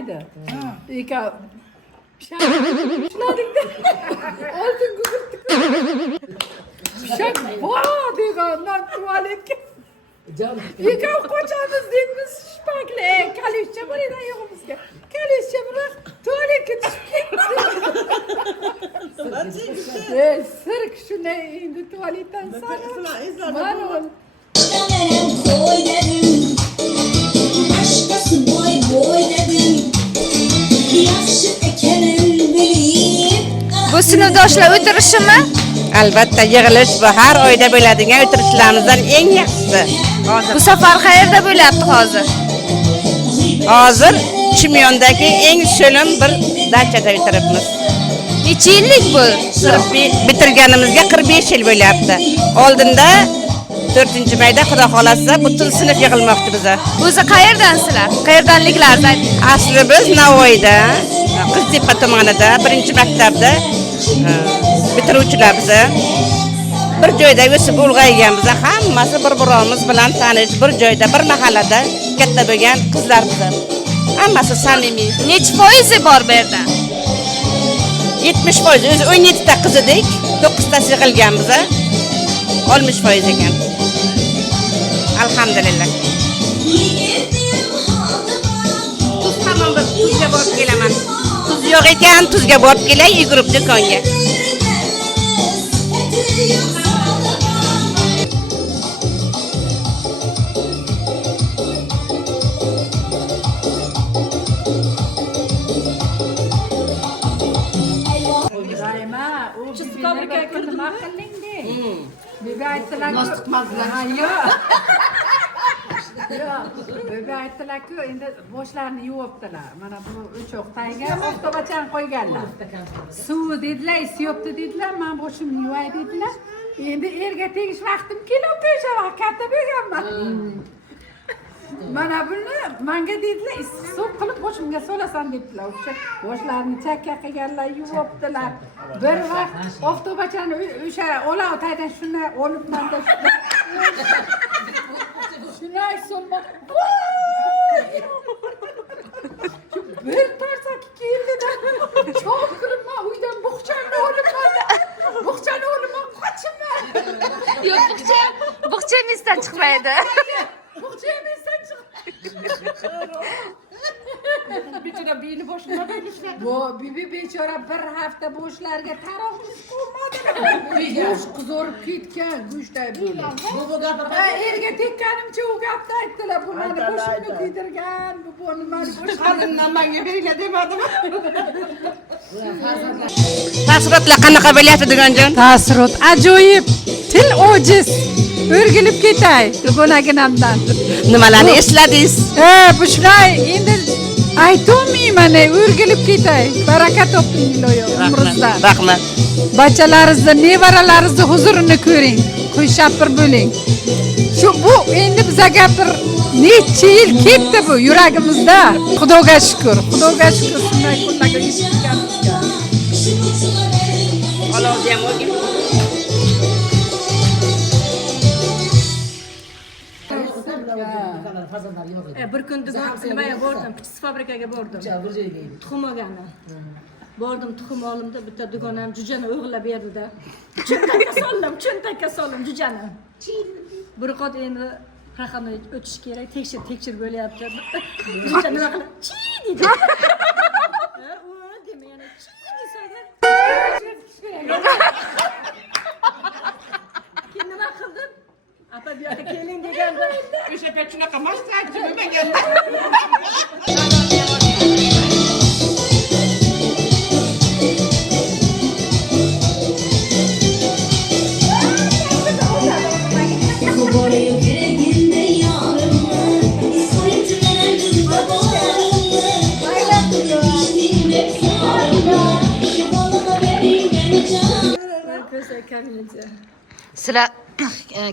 chiqmaydi. Eka Shunadingda oltin gugurtni pishak bor degandan tualetga eka qochamiz deymiz shpakli kalishcha bor edi oyog'imizga kalishcha biroq tualetga tushib ketdi sirk shunday endi tualetdan mana boy dedim aşkası boy boy dedim yaxshi ekanini bilib Bu sinfdoshlar o'tirishimi? Albatta yig'ilish bu har oyda bo'ladigan o'tirishlarimizdan eng yaxshisi. Bu safar qayerda bo'lyapti hozir? Hozir Chimyondagi eng so'lim bir dachada o'tiribmiz. Necha yillik bu? Bitirganimizga 45 yil bo'lyapti. Oldinda 4-mayda xudo xolasa butun sinf yig'ilmoqchi biza. O'zi qayerdansizlar? Qayerdanliklaringizni ayting. Asli biz Navoiyda, Qiztepa tumanida 1-maktabda bitiruvchilar biza. Bir joyda o'sib ulg'ayganmiz, hammasi bir-birimiz bilan tanish, bir joyda, bir mahallada katta bo'lgan qizlar biza. Hammasi samimiy. Necha foizi bor bu yerda? 70%. O'zi 17 ta qiz edik, 9 tasi yig'ilganmiz. 60% ekan. Alhamdulillah. Tuz hamon bir tuzga borib kelaman. Tuz yo'q ekan, tuzga borib kelay, yugurib do'konga. Bebe aytdilar-ku. Yo'q. Bebe aytdilar-ku, endi boshlarini yuvibdilar. Mana bu o'choq tagiga oftobachan qo'yganlar. Suv dedilar, isyapti dedilar, men boshimni yuvay dedilar. Endi erga tegish vaqtim kelib o'sha vaqt katta bo'lganman. Mana buni menga dedilar, issiq qilib boshimga solasan dedilar. O'sha boshlarini chakka qilganlar, yuvibdilar. Bir vaqt oftobachani o'sha olov taydan shunday olibman-da shunday so'mma. Bir tarsaki keldi-da. Chopqirma uydan bug'chani olibman. Bug'chani olibman, qochibman. Yo'q, bug'cha emasdan chiqmaydi. Bug'cha emasdan chiqmaydi. Bechora beli boshqa bo'lishlar. Bu bibi bechora bir hafta boshlarga taroqsiz qo'ymadi. Go'sht qizarib ketgan, go'shtday bo'ldi. Bu gapni erga tekkanimcha u gapni aytdilar. Bu meni boshimni kuydirgan, bu buni meni boshimdan menga beringlar demadimi? Taassurotlar qanaqa bo'lyapti deganjon? Taassurot ajoyib. Til ojiz. O'rgilib ketay dugonaginamdan. Nimalarni esladingiz? Bu shunday endi aytolmayman, o'rgilib ketay. Baraka toping iloyo umringizda. Rahmat. Bachalaringizni, nevaralaringizni huzurini ko'ring. Qo'shapir bo'ling. Shu bu endi bizaga bir necha yil ketdi bu yuragimizda. Xudoga shukr. Xudoga shukr shunday kunlarga yetganimizga. Olovga ham o'g'il. Bir kun nimaga bordim, kichik fabrikaga bordim. Tuxum olgani. Bordim, tuxum olimda bitta dugonam jujani o'g'irlab berdi-da. Cho'ntakka soldim jujani. Bir qot endi raqamni o'tish kerak, tekshir bo'lyapti. Juja nima qilib? Chi dedi. U dema yana chi desaga. Keyin nima qildim? Apa bu yoqqa keling deganda O'sha payt shunaqa maslahatchi bo'lmaganda. Sizlar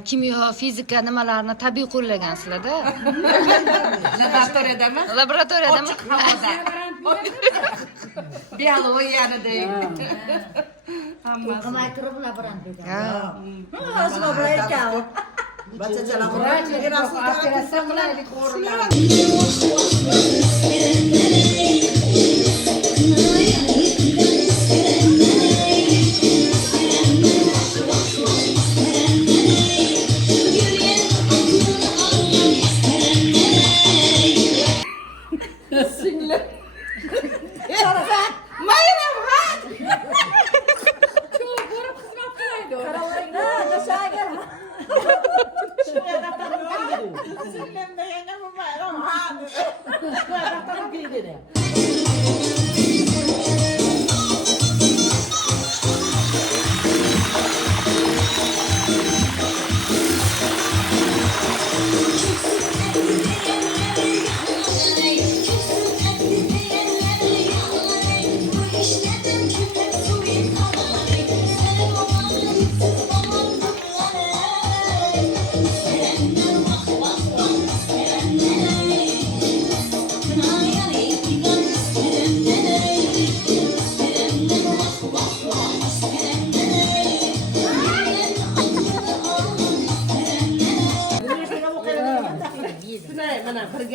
kimyo, fizika nimalarni tabiiy qo'llagansizlar-da. Laboratoriyadami? Laboratoriyadami? Biologiyadek. Qamay turib laborant ekan. Hozir laborant ekan. Bachachalar qurib,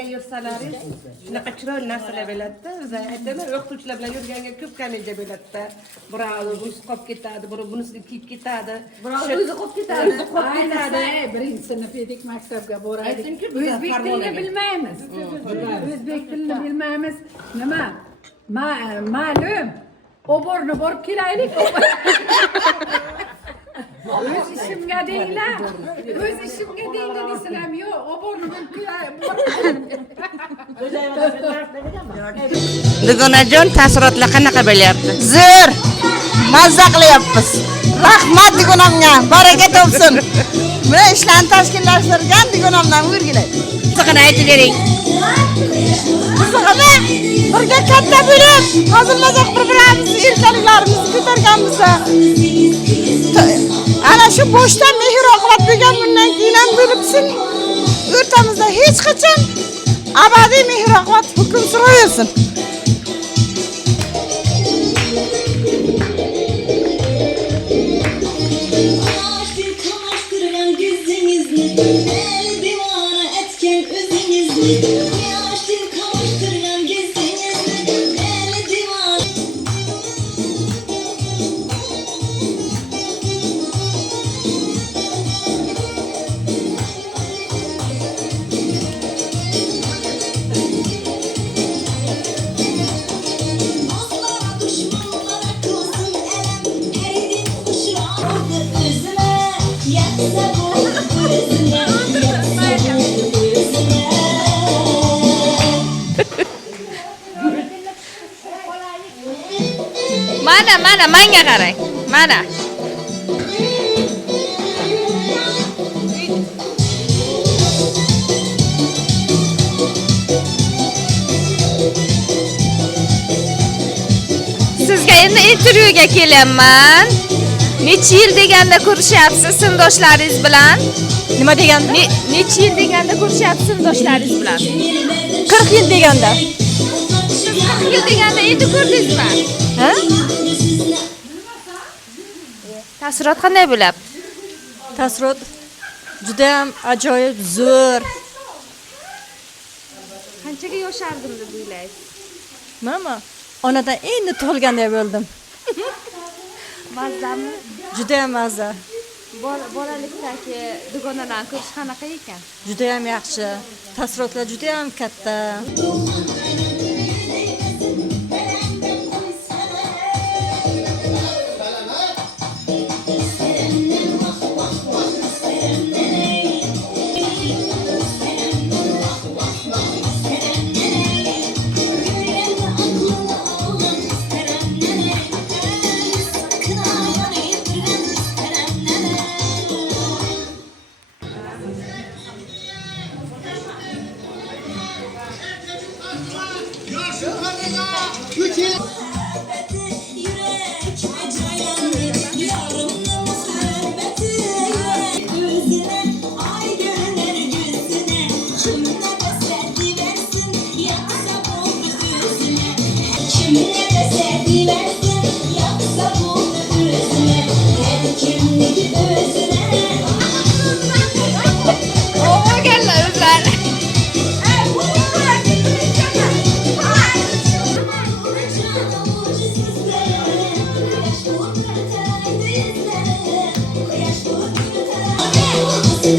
birga yursalaringiz shunaqa chiroyli narsalar bo'ladida. Biz aytaman, o'qituvchilar bilan yurganga ko'p komediya bo'ladida. Birovi o'zi qolib ketadi, biri bunisiga kiyib ketadi. Birovi o'zi qolib ketadi. Birinchi sinf edik, maktabga boraylik. O'zbek tilini bilmaymiz. O'zbek tilini bilmaymiz. Nima? Ma'lum. Oborni borib kelaylik. O'z ishimga deylar. O'z ishimga deylar desam, yo'q, oborni borib kelaylik. Dugonajon taassurotlar qanaqa bo'lyapti? Zo'r. Mazza qilyapmiz. Rahmat dugonamga. Baraka topsin. Mana ishlarni tashkillashtirgan dugonamdan o'rgilay. Qizig'ini aytib bering. Qizig'ini birga katta bo'lib, hazil-mazaq bir-birimizni erkaliklarimizni ko'targanmiz. Ana shu boshdan mehr-oqibat bo'lgan bundan keyin ham bo'libsin. O'rtamizda hech qachon abadiy mehr-oqibat hukm suraversin. Mana, menga qarang. Mana. Sizga endi intervyuga kelyapman. Necha yil deganda ko'rishyapsiz sinfdoshlaringiz bilan? Nima deganda? Necha yil deganda ko'rishyapsiz sinfdoshlaringiz bilan? 40 yil deganda. 40 yil deganda endi ko'rdingizmi? Ha? Taassurot qanday bo'lyapti? Taassurot juda ham ajoyib, zo'r. Qanchaga yoshardim deb o'ylaysiz? Mana onadan endi tug'ilganday bo'ldim. Mazzami? Juda ham mazza. Bolalikdagi dugonalarni ko'rish qanaqa ekan? Juda ham yaxshi. Taassurotlar juda ham katta.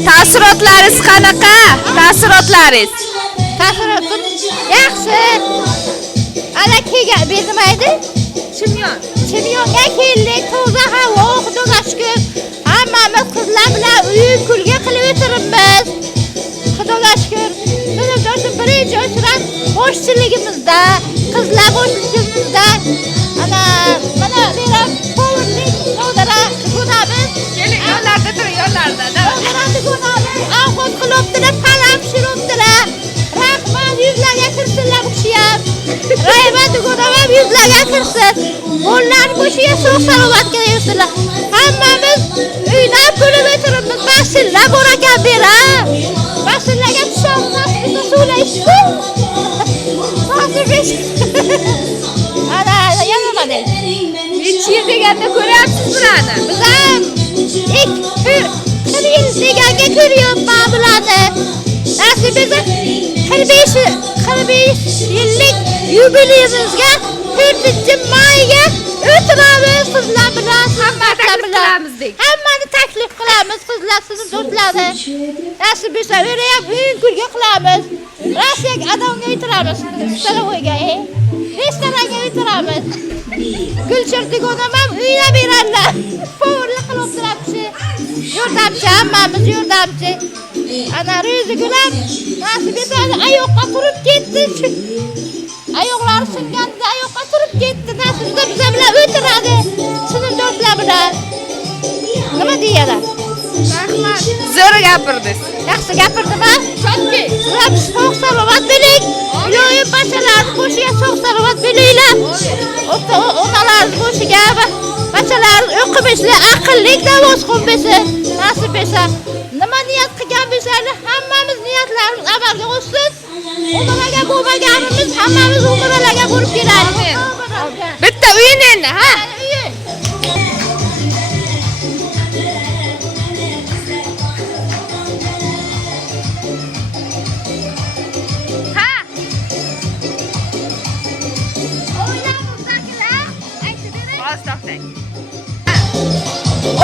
Taassurotlaringiz qanaqa? Taassurotlaringiz? Taassurotim yaxshi. Ana kelgan bermaydi. Chimyonga keldik, toza havo, xudoga shukr. Hammamiz qizlar bilan uy-kulga qilib o'tiribmiz. Xudoga shukr. Sinfdoshim birinchi uchrab boshchiligimizda, qizlar boshchiligimizda ana mana beram powerlik odara dugonamiz. Keling, yo'llarda turing, yo'llarda. Dugonamiz ovqat qilibdilar, palam pishiribdilar. Rahmat, yuzlarga kirsinlar bu kishiyam. Rayman dugonam yuzlarga kirsin. Onlar bu kishiga sog' salomatga yursinlar. Hammamiz uydan kulib o'tiribmiz. Mashinalar bor ekan bera. Mashinalarga tushamiz, bizni suvlayishdi. Hozir ana yana mana. Necha yil deganda ko'ryapsiz bularni? Biz ham 40 yil deganga ko'ryapman bularni. Nasib etsa 45 yillik yubileyimizga 4-mayga o'tiramiz sizlar bilan, hammani taklif qilamiz sizlar, sizni do'stlarni. Nasib etsa ham kulga qilamiz. Rossiyaga adamga o'tiramiz, Stalovoyga, restoranga o'tiramiz. Gulchir deganam ham uyda beradilar. Favorlik qilib turibdi. Yordamchi, hammamiz yordamchi. Ana Ro'zigulam nasib etsa oyoqqa turib ketdi. Oyoqlari singanda oyoqqa turib ketdi. Nasib etsa biz bilan o'tiradi. Sinfdoshlar bilan. Nima deyadi? Rahmat. Zo'r gapirdingiz. Yaxshi gapirdimi? Chotki. Sizlar sog' salomat bo'ling. Iloyim bachalarni qo'shiga sog' salomat bo'linglar. Onalarni qo'shiga va bachalarni o'qimishlar aqlli davoz qilmasin. Nasib etsa nima niyat qilgan bo'lsangiz hammamiz niyatlarimiz amalga oshsin. Umraga bo'lmaganimiz hammamiz umralarga borib kelaylik. Bitta uyin endi, ha?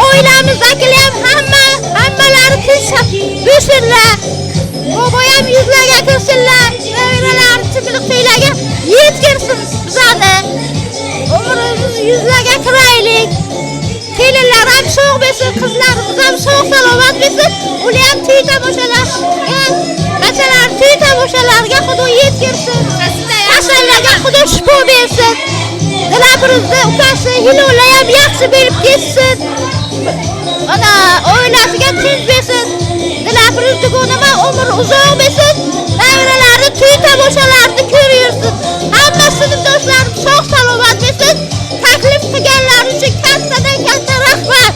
Oilamizdagilar hammalari tinch bo'lsinlar. Boboyam yuzlarga kirsinlar. Nevaralar chimliq to'ylarga yetkirsin bizani. Umrimiz yuzlarga kiraylik. Kelinlar ham sog' bo'lsin, qizlarimiz ham sog' salomat bo'lsin. Ular ham to'y tomoshalarga, bachalar to'y tomoshalarga Xudo yetkirsin. Kasallarga Xudo shifo bersin. Dilafiruzda ukasi Hilola ham yaxshi berib ketsin. Ana oilasiga tinch bersin. Dilafiruz deganima umr uzoq bo'lsin. Davralari to'y tomoshalarni ko'rayursin. Hamma sinfdoshlarim sog' salomat bo'lsin. Taklif qilganlar uchun kattadan katta rahmat.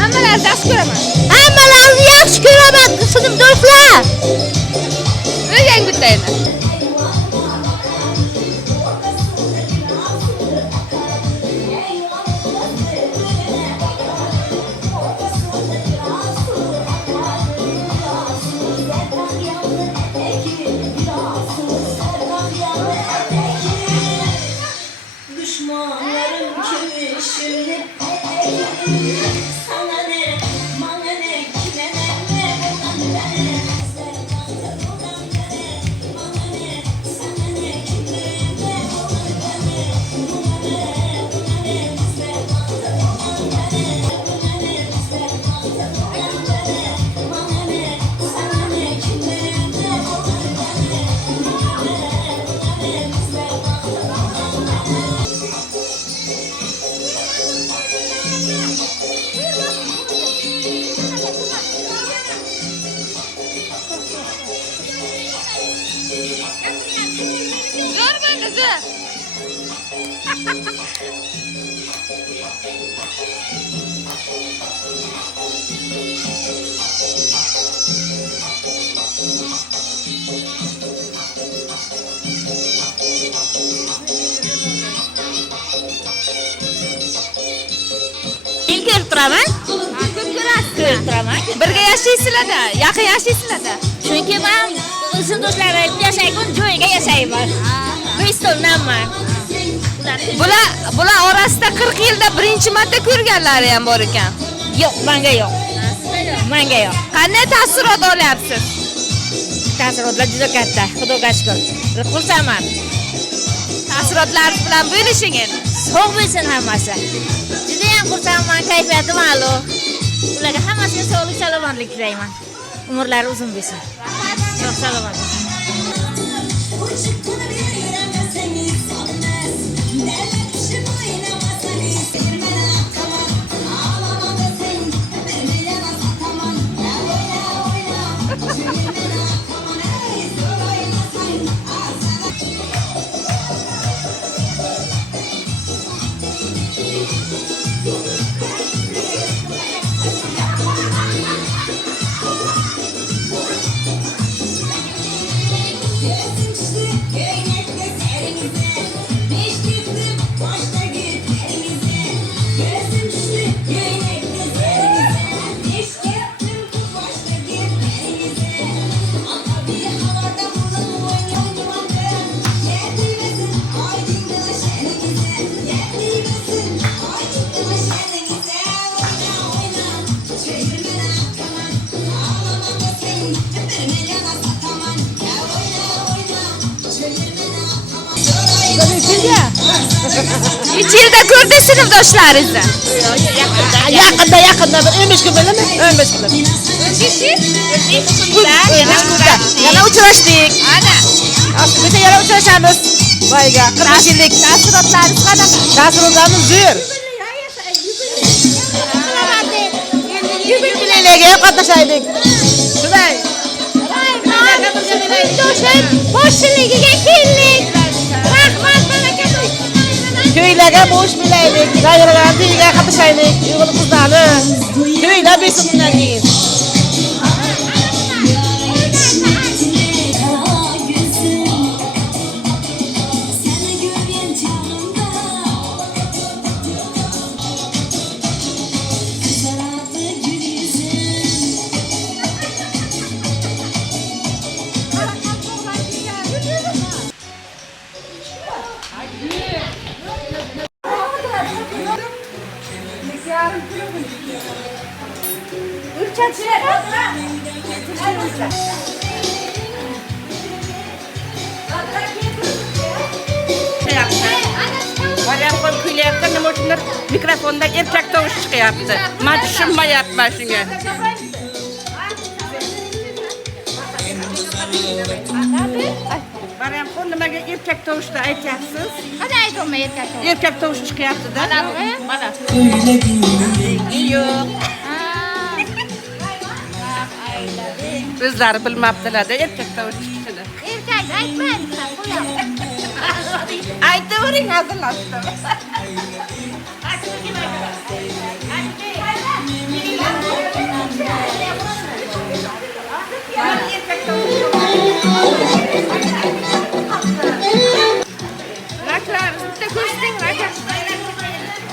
Hammalarni yaxshi ko'raman. Hammalarni yaxshi ko'raman sinfdoshlar. O'zing bitta endi. Düşmanlarım kimi şimdi sana ne, bana ne, kime ne, bana ne, bana ne, sana ne, kime ne, Zo'r bo'ldi, zo'r. Ko'rib turaman. Ko'p ko'rasiz. Ko'rib turaman. Birga yashaysizlar-da, yaqin yashaysizlar-da. Chunki men sinfdoshlarim yashayman, joyiga yashayman. Bristoldanman. Bular orasida 40 yilda birinchi marta ko'rganlari ham bor ekan. Yo'q, menga yo'q. Menga yo'q. Qanday taassurot olyapsiz? Taassurotlar juda katta. Xudoga shukr. Xursandman. Taassurotlaringiz bilan bo'lishing endi. Sog' bo'lsin hammasi. Juda ham xursandman, kayfiyatim a'lo. Ularga hammasiga sog'lik, salomatlik tilayman. Umrlari uzun bo'lsin. Sog' salomat. Necha yilda ko'rdingiz sinfdoshlaringizni? Yaqinda bir 15 kun bo'ladimi? 15 kun. 15 yil? Yana uchrashdik. Ana. Aslida yana uchrashamiz. Voyga 40 yillik Taassurotlaringiz qanaqa? ta'sirotlarimiz zo'r. Yubileylarga qatnashaylik. Shunday. Do'shim boshchiligiga keldik. Rahmat, baraka toping. To'ylarga bo'sh bilaylik, g'ayralarni to'yiga qatnashaylik. O'g'il qizlarni to'ylar besin bundan keyin. Varyam qo'yib kuylayotgan nima uchundir mikrofonda erkak tovush chiqyapti. Men tushunmayapman shunga. Varyam qo'y nimaga erkak tovushda aytyapsiz? Qanday aytmayman erkak. Erkak tovush chiqyapti-da. Mana. Yo'q. O'zlari bilmabdilar-da erkak tovush chiqishini. Erkak aytmaydi, qo'yaman. Aytavering hazillashdim. Raklaringizni bitta ko'rsating, raka.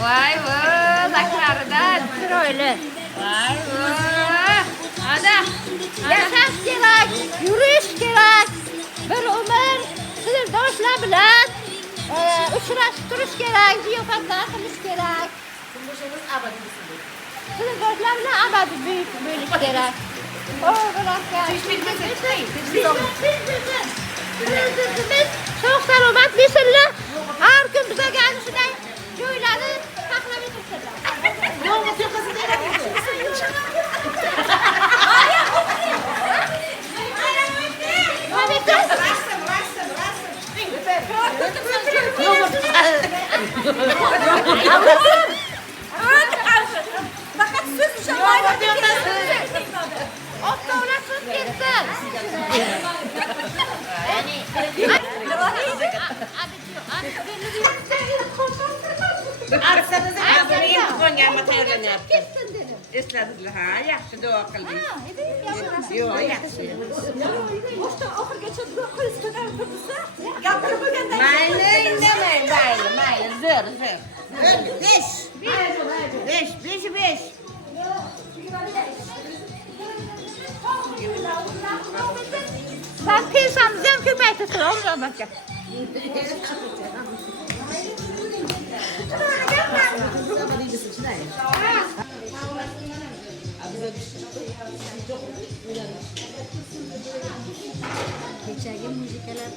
Voy voy, raklaridan chiroyli. Voy voy. Ana. Yashash kerak, yurish kerak. Bir umr sinfdoshlar bilan uchrashib turish kerak, ziyofatlar qilish kerak. Sinfdoshlar bilan abadiy bo'lish kerak. Prezidentimiz sog' salomat besinlar. Har kun bizga ana shunday joylarni saqlab o'tirsinlar. Fakat söz şamayla Ottovlar so'z ketsin. Arsangizni hozir imtihonga tayyorlanyapti. Esladinglar, ha, yaxshi duo qildik. Yo'q, yaxshi. oxirgacha duo qilish kerak bo'lsa, gapirib bo'lgandan Mayli, indamang, mayli, zo'r. 5. Sen pensiyamızı ham ko'paytirsin, Omron aka. Kechagi muzikalar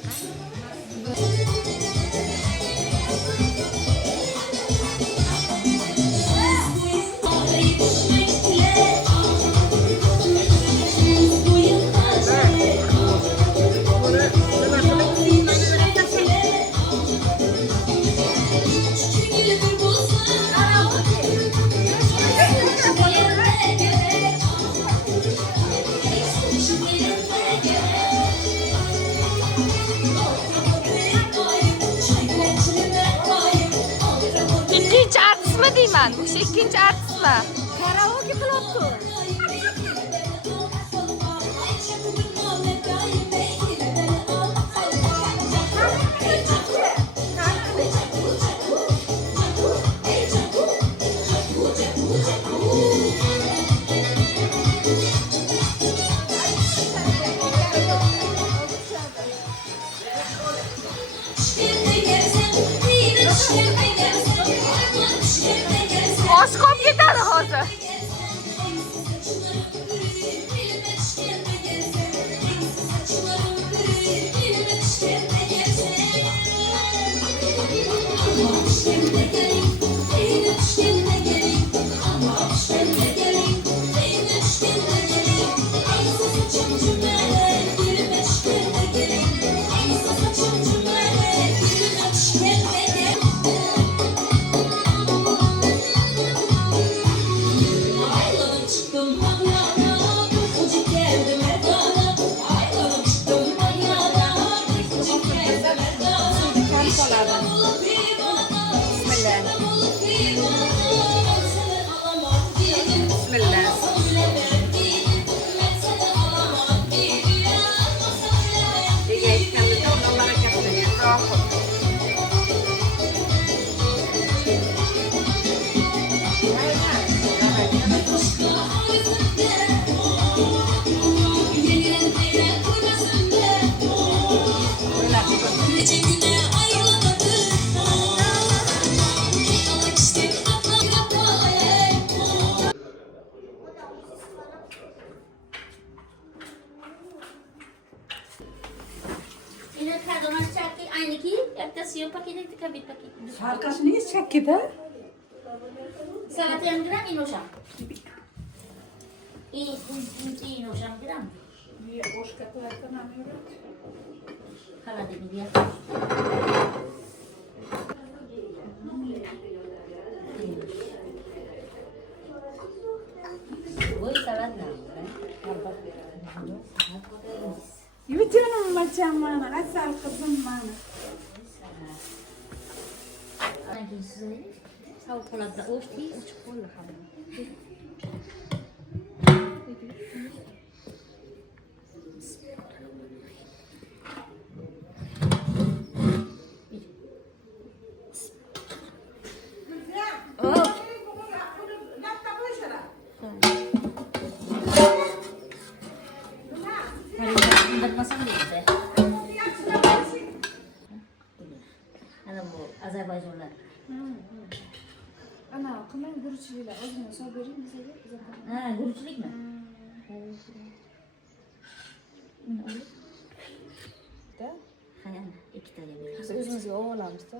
İkinci artist mı diyeyim ben? Bu şey ikinci artist mı? karaoke qilyapti. Oskop gider hazır. Yine kardonaj çakki aynı ki একটা CO paketi একটা bit paketi. Arkası niye çekkide? Saat yang gram inoşam. İyi inoşam gram. Niye boş kapılardan anlıyorum? Hala demi dia. Boy salad na. Evet canım macam bana. Asal kızım bana. Anche se stavo con la osti e cipolla. Azerbaycanlar. Ana kımın gürçüyle azına sabırın bize de. Ha, gürültülük mü? Da? Hayır, iki tane bir. Biz özümüzü oğlanız da.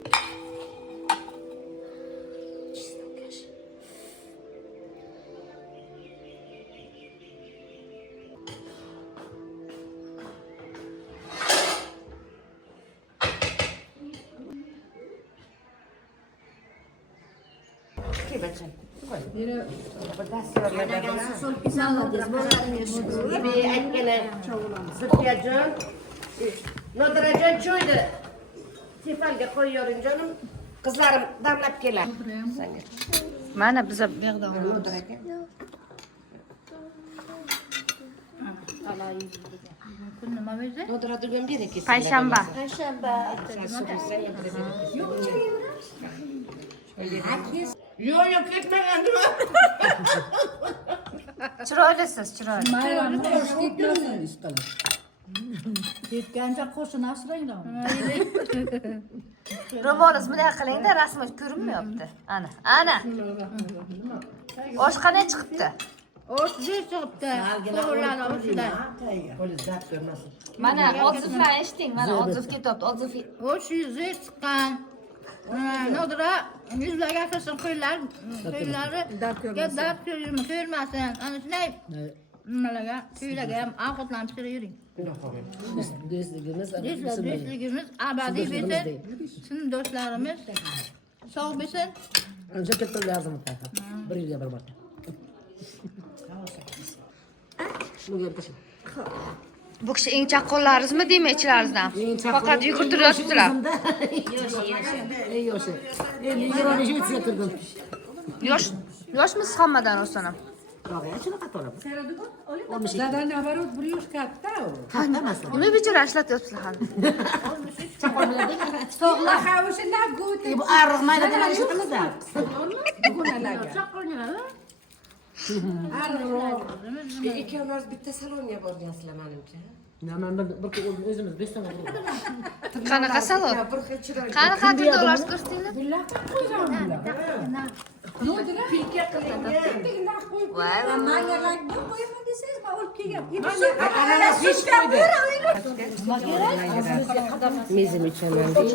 Bir etkene Sıfyacan, Nodracan çoydu. Sifalga koyuyorum canım. Kızlarım damlap gelir. Mana biza Nodra düğün bir ikisi. payshanba. Yok etmeyen değil mi? Chiroylisiz, chiroyli. Mayramda hoş gitmesin istedim. Ketganda qo'shin asranglar. Ro'molingiz bunday qiling-da, rasmi ko'rinmayapti. Ana. Oshxona chiqibdi. Oş bir çıktı. Doğrular olsunlar. Mana odzivlarni eshiting, mana odziv ketyapti. Odziv Oş yüzü çıkan. Nodra yüzlerge kısım kuyuları dert görmesin. Hani ne? Nimalarga kuylarga ham ovqatlanib pishirib yuring. Do'stligimiz abadiy bo'lsin. Sizning do'stlarimiz sog' bo'lsin. Ancha katta lazım bir yilga bir marta. bu kishi eng chaqqonlaringizmi deyman ichilaringizdan? Faqat yugurtirib yotibdilar. Yoshi. 50 Shvetsiya kirdim. Yoshmisiz hammadan o'zini? Shunaqa to'lab. Zadan nabarot bir yosh katta u. Nima bechora ishlatyapsizlar hali? Sog'la havishina go'ti. Bu arriq maydadan ishlatamizda. İkimiz bitta salonga borgansizlar menimcha. Men bir o'zimiz 5 ta Qanaqa salon? Qani qancha dollar ko'rsatinglar? Nodra pilka qilingan. Voy. Mangalarga qo'yaman desangiz, men olib kelgan. Mezim içemem değil.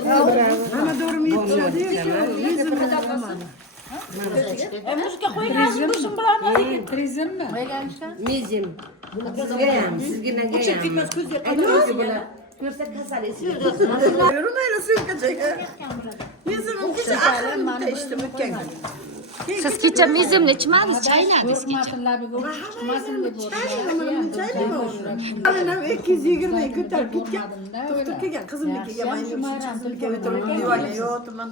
Ama doğru mu yetişiyor? Turizm mi? Mezim. Sizga ham, sizga ham. Ko'rsa kasal esiyorsunuz. Siz kecha mezimni ichmadingiz, chaynadingiz kecha. Anam 220 ko'tarib ketgan. To'xtab kelgan qizimnikiga, men qizimnikiga o'tirib divanga yo'tirman.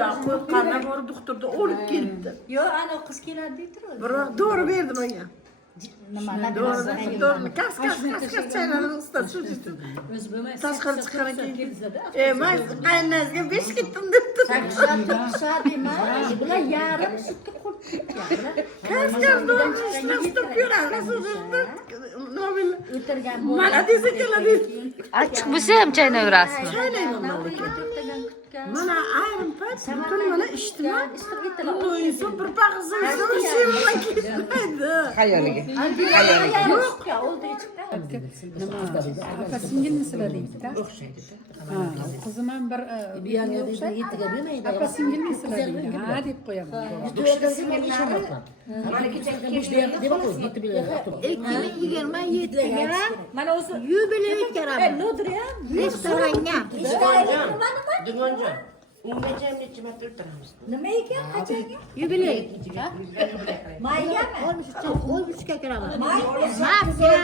Ya qo'rqqandan borib doktorda o'lib kelibdi. Yo'q, ana qiz keladi deydi. Biroq dori berdi menga. Dorini kas chaynalib ustasi shu tashqari chiqqan keyin men qaynonasiga 5 ketdim debdi. 8 soat emas, bular yarim sutga qolib ketgan. Kas dorini ishlab ko'ramiz. Nima bilay. O'tirgan Mana desa keladi. Achchiq bo'lsa ham chaynayverasizmi? Chaynayman lekin. Mana ayrim payt butun mana ishtiman. Inson bir paqirsa shimdan ketmaydi. Xayoliga. yo'q, oldi chiqdi. Opa singilnisizlar deydi-da. Qizim ham bir opa singilnisizlar deydi. Ha deb qo'yaman. To'yda singillari 2027ga mana o'zi yubiley o'tkazamiz. Nodriyam restoranga. Dugonjon. Ungacha necha marta o'tiramiz? Nima ekan qachonga? Yubiley. Maygami? 13 ga kiramiz. Martga.